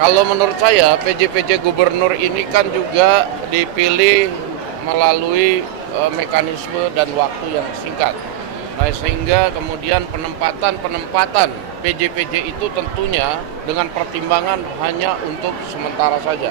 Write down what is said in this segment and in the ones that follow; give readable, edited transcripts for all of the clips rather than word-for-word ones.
Kalau menurut saya PJ-PJ gubernur ini kan juga dipilih melalui mekanisme dan waktu yang singkat. Nah, sehingga kemudian penempatan PJ-PJ itu tentunya dengan pertimbangan hanya untuk sementara saja.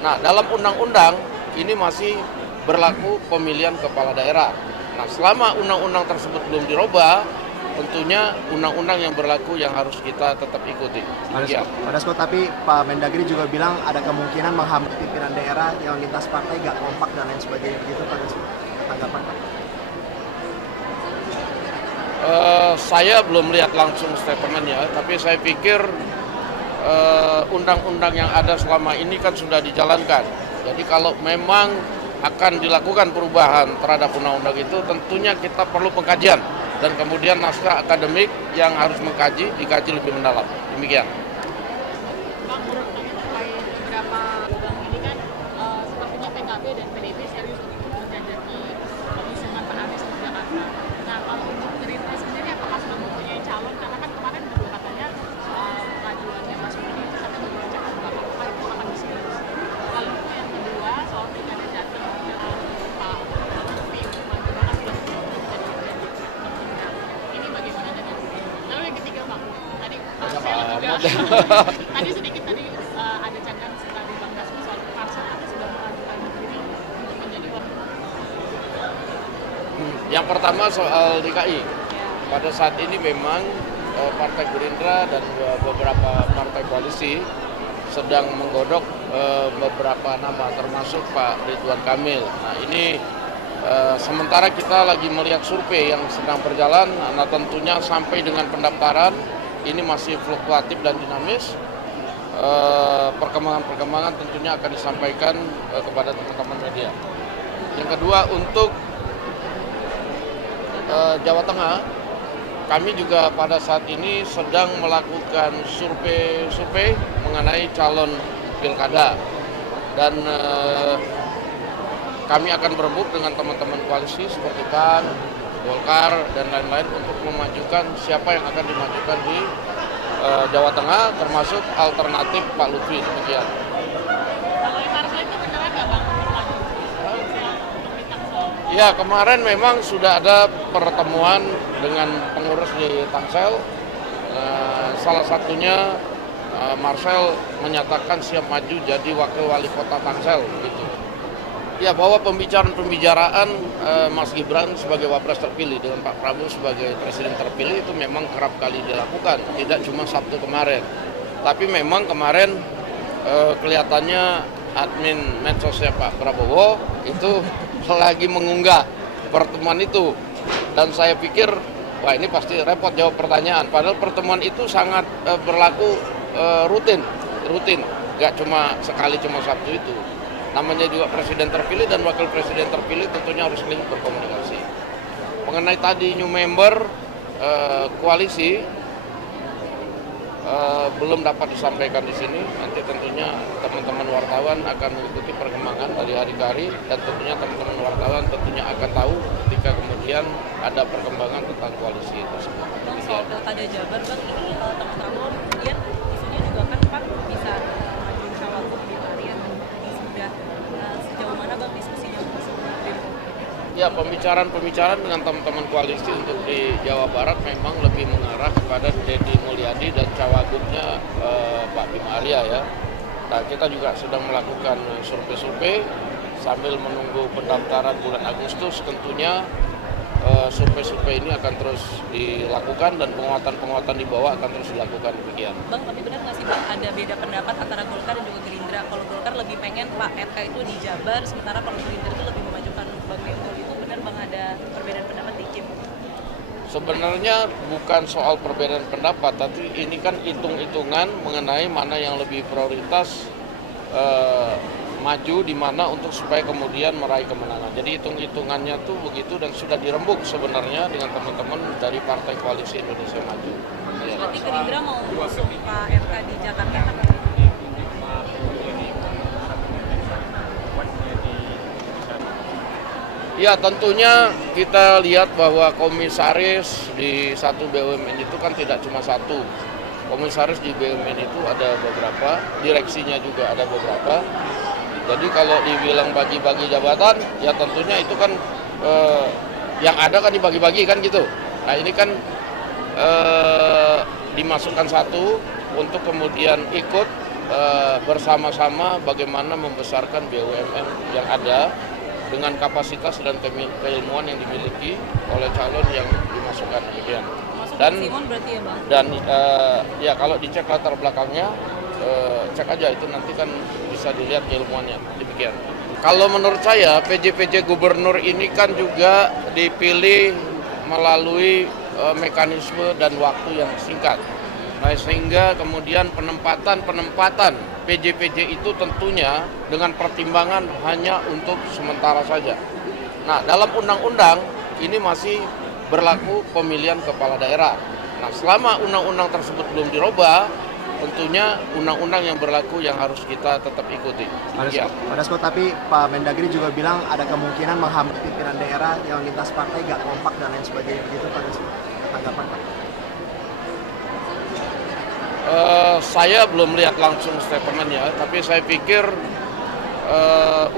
Nah, dalam undang-undang ini masih berlaku pemilihan kepala daerah. Nah, selama undang-undang tersebut belum dirubah, tentunya undang-undang yang berlaku yang harus kita tetap ikuti. Pak Dasko, tapi Pak Mendagri juga bilang ada kemungkinan menghambat pimpinan daerah yang lintas partai gak kompak dan lain sebagainya begitu, Pak Dasko. Tanggapan Pak? Saya belum lihat langsung statementnya, tapi saya pikir undang-undang yang ada selama ini kan sudah dijalankan. Jadi kalau memang akan dilakukan perubahan terhadap undang-undang itu, tentunya kita perlu pengkajian dan kemudian naskah akademik yang harus dikaji lebih mendalam. Demikian. Bang, menurut kami terkait beberapa bang ini kan sepertinya PKB dan PDIP serius untuk menjajaki pengusungan Pak Anies di Jakarta. Nah, kalau untuk Gerindra sendiri apakah sudah mempunyai calon? Karena kan kemarin juga katanya soal pengajuannya Mas Budi itu sampai membacakan apakah itu akan diserius. Lalu yang kedua soal pilkada Jateng Pak Lutfi untuk maju bahkan sudah menjadi Gerindra. Ini bagaimana dengan lalu yang ketiga Bang, tadi Parsel juga tadi sedikit ada candaan setelah di Bang Dasko soal Parsel ada sudah mengajukan diri untuk menjadi wakil. Yang pertama soal DKI. Pada saat ini memang Partai Gerindra dan beberapa partai koalisi sedang menggodok beberapa nama termasuk Pak Ridwan Kamil. Nah, ini sementara kita lagi melihat survei yang sedang berjalan. Nah, tentunya sampai dengan pendaftaran ini masih fluktuatif dan dinamis. Perkembangan-perkembangan tentunya akan disampaikan kepada teman-teman media. Yang kedua, untuk Jawa Tengah, kami juga pada saat ini sedang melakukan survei mengenai calon pilkada dan kami akan berebut dengan teman-teman koalisi seperti PAN, Golkar dan lain-lain untuk memajukan siapa yang akan dimajukan di Jawa Tengah, termasuk alternatif Pak Lutfi. Demikian. Kalau yang Parsel itu beneran nggak Bang untuk maju? Ya, kemarin memang sudah ada pertemuan dengan pengurus di Tangsel. Salah satunya Marcel menyatakan siap maju jadi wakil wali kota Tangsel. Gitu. Ya, bahwa pembicaraan Mas Gibran sebagai wapres terpilih dengan Pak Prabowo sebagai presiden terpilih itu memang kerap kali dilakukan. Tidak cuma Sabtu kemarin. Tapi memang kemarin kelihatannya admin medsosnya Pak Prabowo itu lagi mengunggah pertemuan itu, dan saya pikir wah ini pasti repot jawab pertanyaan, padahal pertemuan itu sangat berlaku rutin, nggak cuma sekali, cuma Sabtu itu. Namanya juga presiden terpilih dan wakil presiden terpilih tentunya harus saling berkomunikasi. Mengenai tadi new member koalisi belum dapat disampaikan di sini. Nanti tentunya teman-teman wartawan akan mengikuti perkembangan dari hari ke hari, dan tentunya teman-teman wartawan tentunya akan tahu ketika kemudian ada perkembangan tentang koalisi itu semua. Soal pilkada Jabar, Bang, ini teman-teman kemudian isunya juga kan Pak bisa maju cawagup di Marian. Ini sudah sejauh mana Bang diskusinya untuk sebuah Ya, pembicaraan dengan teman-teman koalisi untuk di Jawa Barat memang lebih mengarah kepada Deddy Mulyadi dan cawagupnya Pak Bima Arya ya. Nah, kita juga sedang melakukan survei sambil menunggu pendaftaran bulan Agustus. Tentunya survei ini akan terus dilakukan dan penguatan di bawah akan terus dilakukan. Demikian. Bang, tapi benar nggak sih Bang ada beda pendapat antara Golkar dan juga Gerindra? Kalau Golkar lebih pengen Pak RK itu di Jabar, sementara kalau Gerindra itu lebih memajukan Bang Mendo. Itu benar Bang ada perbedaan pendapat dikit? Sebenarnya bukan soal perbedaan pendapat, tapi ini kan hitung-hitungan mengenai mana yang lebih prioritas maju di mana untuk supaya kemudian meraih kemenangan. Jadi hitung-hitungannya tuh begitu dan sudah dirembuk sebenarnya dengan teman-teman dari Partai Koalisi Indonesia Maju. Ya. Berarti Gerindra mau mengusung Pak RK di Jakarta? Ya, tentunya kita lihat bahwa komisaris di satu BUMN itu kan tidak cuma satu. komisaris di BUMN itu ada beberapa, direksinya juga ada beberapa. Jadi kalau dibilang bagi-bagi jabatan, ya tentunya itu kan yang ada kan dibagi-bagi kan gitu. Nah ini kan dimasukkan satu untuk kemudian ikut bersama-sama bagaimana membesarkan BUMN yang ada dengan kapasitas dan keilmuan yang dimiliki oleh calon yang dimasukkan demikian. Dan Simon berarti ya Bang? Dan ya kalau dicek latar belakangnya, cek aja itu nanti kan bisa dilihat keilmuannya demikian. Kalau menurut saya PJ gubernur ini kan juga dipilih melalui mekanisme dan waktu yang singkat. Nah, sehingga kemudian penempatan PJ itu tentunya dengan pertimbangan hanya untuk sementara saja. Nah, dalam undang-undang ini masih berlaku pemilihan kepala daerah. Nah, selama undang-undang tersebut belum dirubah, tentunya undang-undang yang berlaku yang harus kita tetap ikuti. Pak Dasko, tapi Pak Mendagri juga bilang ada kemungkinan menghambat pimpinan daerah yang lintas partai gak kompak dan lain sebagainya begitu Pak Dasko. Tanggapan Pak? Saya belum lihat langsung statementnya, tapi saya pikir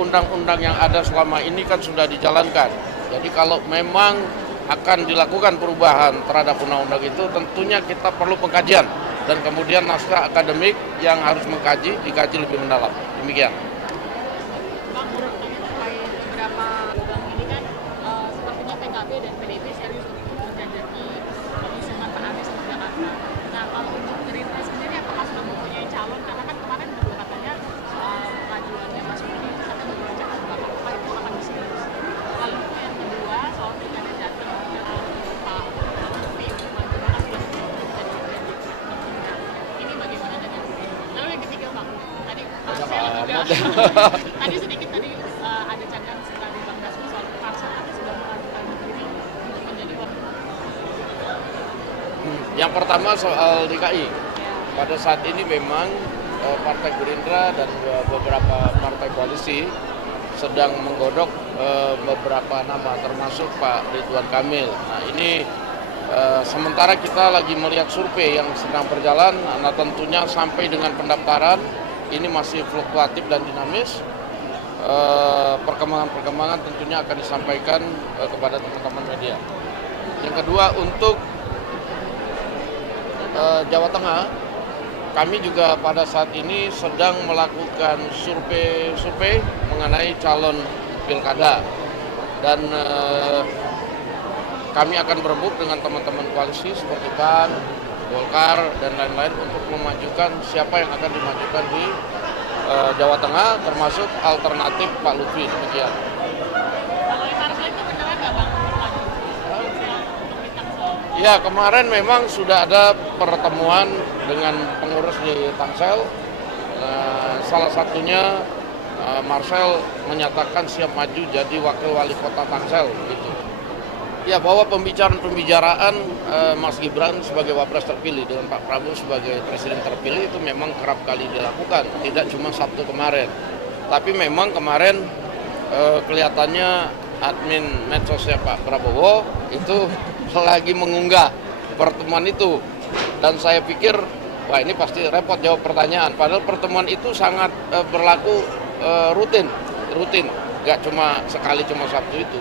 undang-undang yang ada selama ini kan sudah dijalankan. Jadi kalau memang akan dilakukan perubahan terhadap undang-undang itu, tentunya kita perlu pengkajian dan kemudian naskah akademik yang harus dikaji lebih mendalam. Demikian. Bang, menurut kami terkait beberapa lubang ini kan sepertinya PKB dan PDIP serius untuk menjajaki pengusungan Pak Anies di Jakarta. Nah, kalau untuk Gerindra sendiri apakah sudah mempunyai calon? Karena kan kemarin juga katanya soal pengajuannya Mas Budi itu katanya beberapa cakap apakah itu akan diserius. Lalu yang kedua soal pilkada Jateng Pak Lutfi untuk menggunakan film jadi ini bagaimana dengan Gerindra? Lalu yang ketiga Bang, tadi saya juga tadi sedikit ada candaan dari Bang Dasko soal Parsel atau sudah mengajukan diri untuk menjadi Yang pertama soal DKI. Pada saat ini memang Partai Gerindra dan beberapa partai koalisi sedang menggodok beberapa nama termasuk Pak Ridwan Kamil. Nah ini sementara kita lagi melihat survei yang sedang berjalan, nah tentunya sampai dengan pendaftaran ini masih fluktuatif dan dinamis. Perkembangan-perkembangan tentunya akan disampaikan kepada teman-teman media. Yang kedua untuk Jawa Tengah, kami juga pada saat ini sedang melakukan survei mengenai calon pilkada dan kami akan berebut dengan teman-teman koalisi seperti PAN, Golkar dan lain-lain untuk memajukan siapa yang akan dimajukan di Jawa Tengah termasuk alternatif Pak Lutfi demikian. kalau yang Parsel itu beneran nggak Bang bermaju? Ya kemarin memang sudah ada pertemuan dengan pengurus di Tangsel. Salah satunya Marcel menyatakan siap maju jadi wakil wali kota Tangsel gitu. Ya bahwa pembicaraan Mas Gibran sebagai wapres terpilih dengan Pak Prabowo sebagai presiden terpilih itu memang kerap kali dilakukan, tidak cuma Sabtu kemarin. Tapi memang kemarin kelihatannya admin medsosnya Pak Prabowo itu lagi mengunggah pertemuan itu dan saya pikir wah ini pasti repot jawab pertanyaan. Padahal pertemuan itu sangat berlaku rutin, nggak cuma sekali cuma Sabtu itu.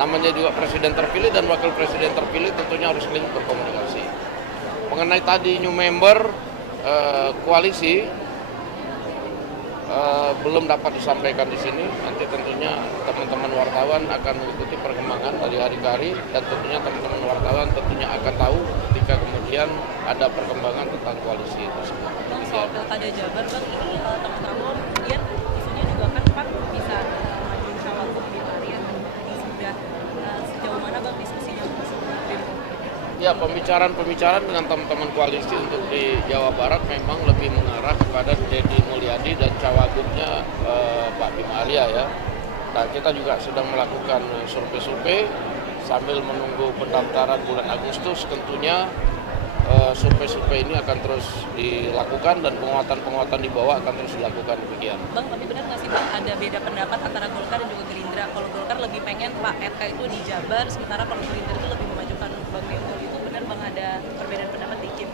Namanya juga presiden terpilih dan wakil presiden terpilih tentunya harus saling berkomunikasi. Mengenai tadi new member koalisi belum dapat disampaikan di sini. Nanti tentunya teman-teman wartawan akan mengikuti perkembangan dari hari ke hari dan tentunya teman-teman wartawan tentunya akan tahu ketika kemudian ada perkembangan tentang koalisi tersebut. Bang, soal pilkada Jabar Bang, ini teman-teman kemudian isunya juga kan Pak bisa maju cawagup di Marian. Ini sudah sejauh mana Bang diskusinya Ya, pembicaraan dengan teman-teman koalisi untuk di Jawa Barat memang lebih mengarah kepada Deddy Mulyadi dan cawagupnya Pak Bima Arya ya. Nah, kita juga sedang melakukan survei sambil menunggu pendaftaran bulan Agustus. Tentunya survei ini akan terus dilakukan dan penguatan di bawah akan terus dilakukan demikian. Bang, tapi benar nggak sih Bang ada beda pendapat antara Golkar dan juga Gerindra? Kalau Golkar lebih pengen Pak RK itu di Jabar, sementara kalau Gerindra itu lebih memajukan Bang Mendagri itu benar Bang ada perbedaan pendapat dikit?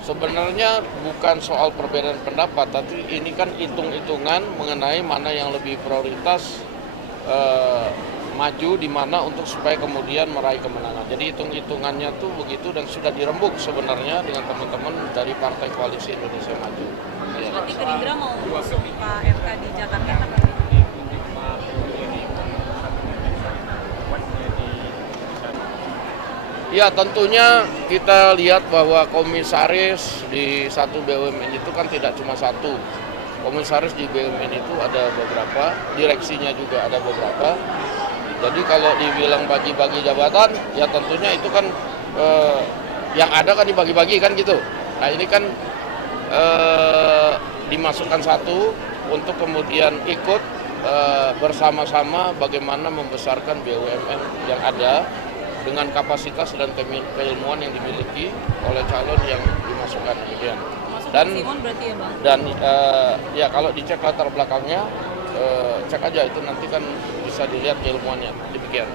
Sebenarnya bukan soal perbedaan pendapat, tapi ini kan hitung-hitungan mengenai mana yang lebih prioritas maju di mana untuk supaya kemudian meraih kemenangan. Jadi hitung-hitungannya tuh begitu dan sudah dirembuk sebenarnya dengan teman-teman dari Partai Koalisi Indonesia Maju. Ya. Berarti Gerindra mau usung Pak RK di Jakarta kan? Ya tentunya kita lihat bahwa komisaris di satu BUMN itu kan tidak cuma satu. Komisaris di BUMN itu ada beberapa, direksinya juga ada beberapa. Jadi kalau dibilang bagi-bagi jabatan, ya tentunya itu kan yang ada kan dibagi-bagi kan gitu. Nah ini kan dimasukkan satu untuk kemudian ikut bersama-sama bagaimana membesarkan BUMN yang ada dengan kapasitas dan keilmuan yang dimiliki oleh calon yang dimasukkan kemudian. Dan Simon berarti ya Bang? Dan ya kalau dicek latar belakangnya, cek aja itu nanti kan bisa dilihat keilmuannya, demikian.